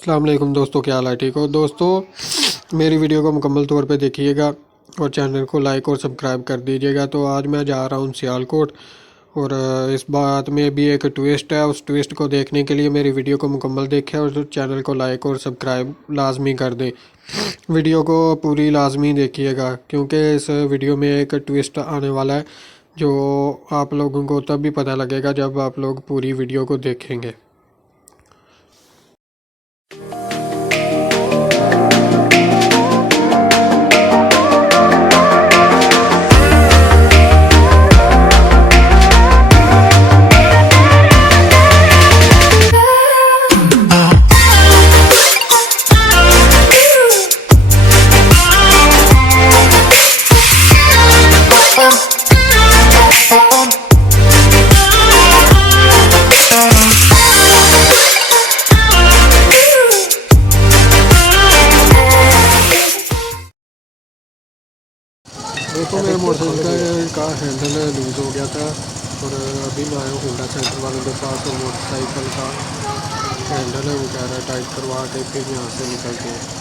अस्सलाम वालेकुम दोस्तों, क्या हाल है? ठीक हो दोस्तों? मेरी वीडियो को मुकम्मल तौर पे देखिएगा और चैनल को लाइक और सब्सक्राइब कर दीजिएगा। तो आज मैं जा रहा हूँ सियालकोट और इस बात में भी एक ट्विस्ट है। उस ट्विस्ट को देखने के लिए मेरी वीडियो को मुकम्मल देखें और चैनल को लाइक और सब्सक्राइब लाजमी कर दें। वीडियो को पूरी लाजमी देखिएगा क्योंकि इस वीडियो में एक ट्विस्ट आने वाला है जो आप लोगों को तब भी पता लगेगा जब आप लोग पूरी वीडियो को देखेंगे। देखो, मेरे मोटरसाइकिल का हैंडल लूज़ हो गया था और अभी मैं आया हूँ होंडा सेंटर वालों के पास और मोटरसाइकिल का हैंडल है वो कह रहा है टाइट करवा के फिर यहाँ से निकलते हैं।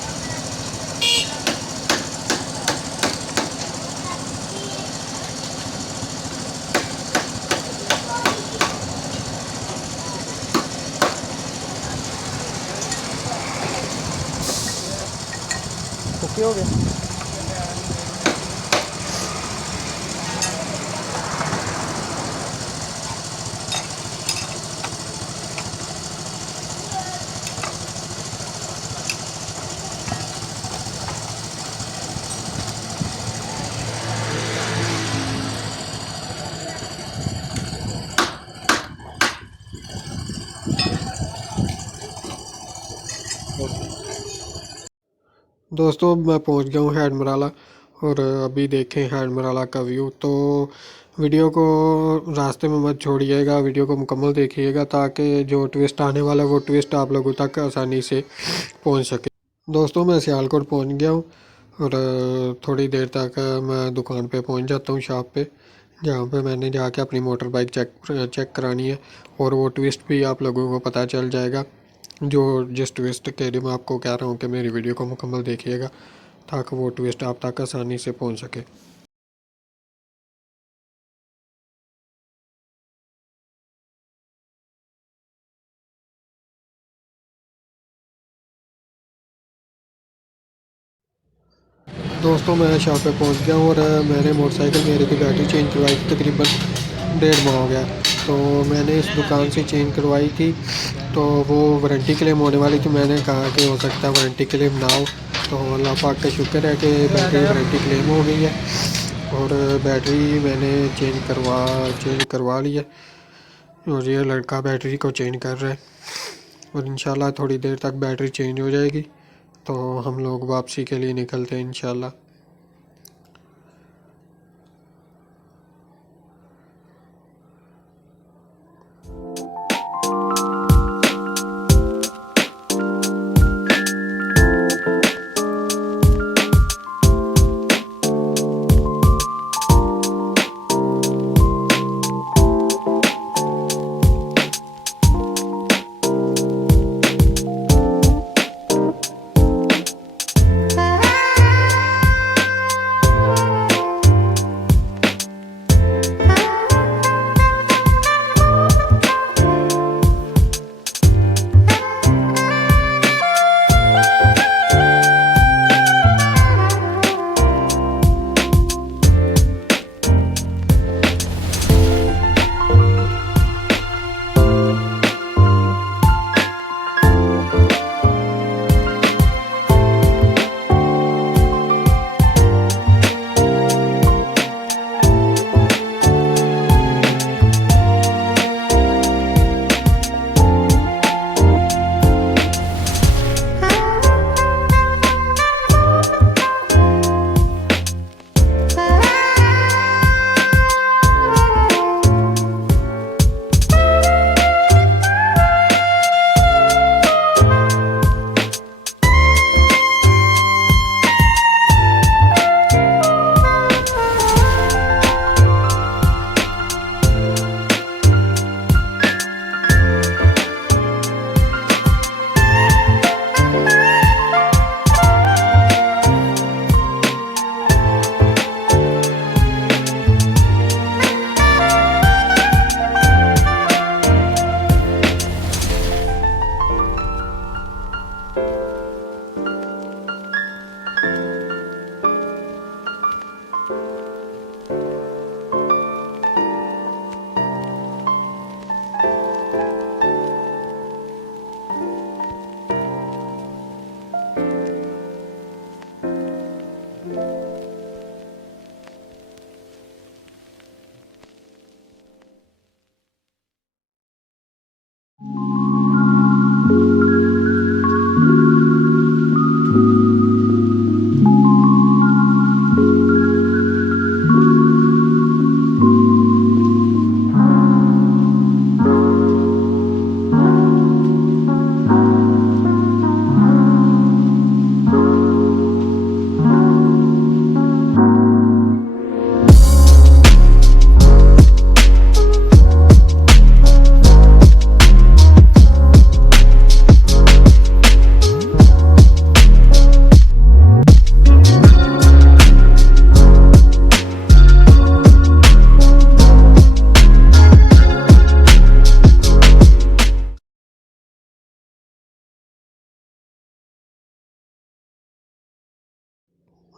ओके हो गया। दोस्तों, मैं पहुँच गया हूँ हैड मराला और अभी देखें हैड मराला का व्यू। तो वीडियो को रास्ते में मत छोड़िएगा, वीडियो को मुकम्मल देखिएगा ताकि जो ट्विस्ट आने वाला है वो ट्विस्ट आप लोगों तक आसानी से पहुँच सके। दोस्तों, मैं सियालकोट पहुँच गया हूँ और थोड़ी देर तक मैं दुकान पे पहुँच जाता हूँ, शॉप पे, जहाँ पे मैंने जाके अपनी मोटर बाइक चेक करानी है और वो ट्विस्ट भी आप लोगों को पता चल जाएगा। जो जिस ट्विस्ट के लिए मैं आपको कह रहा हूँ कि मेरी वीडियो को मुकम्मल देखिएगा ताकि वो ट्विस्ट आप तक आसानी से पहुँच सके। दोस्तों, मैं शॉप पे पहुंच गया हूँ और मैंने मोटरसाइकिल मेरी की बैटरी चेंज करवाई थी तकरीबन 1.5 माह हो गया। तो मैंने इस दुकान से चेंज करवाई थी तो वो वारंटी क्लेम होने वाली थी। मैंने कहा कि हो सकता है वारंटी क्लेम ना हो, तो अल्लाह पाक का शुक्र है कि बैटरी वारंटी क्लेम हो गई है और बैटरी मैंने चेंज करवा ली है और ये लड़का बैटरी को चेंज कर रहा है और इंशाल्लाह थोड़ी देर तक बैटरी चेंज हो जाएगी तो हम लोग वापसी के लिए निकलते हैं इंशाल्लाह।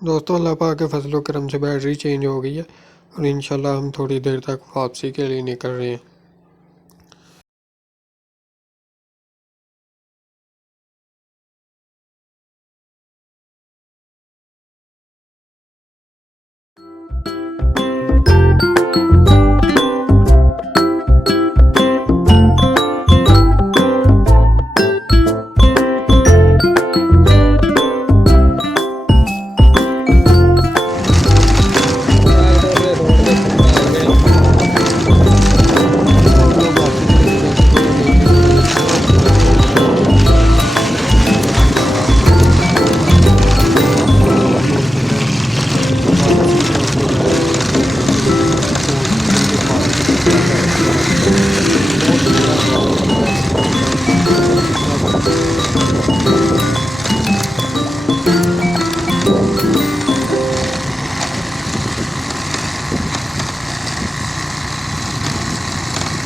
दोस्तों अल्लाह पाक के फजलो करम से बैटरी चेंज हो गई है और इंशाल्लाह हम थोड़ी देर तक वापसी के लिए निकल रहे हैं।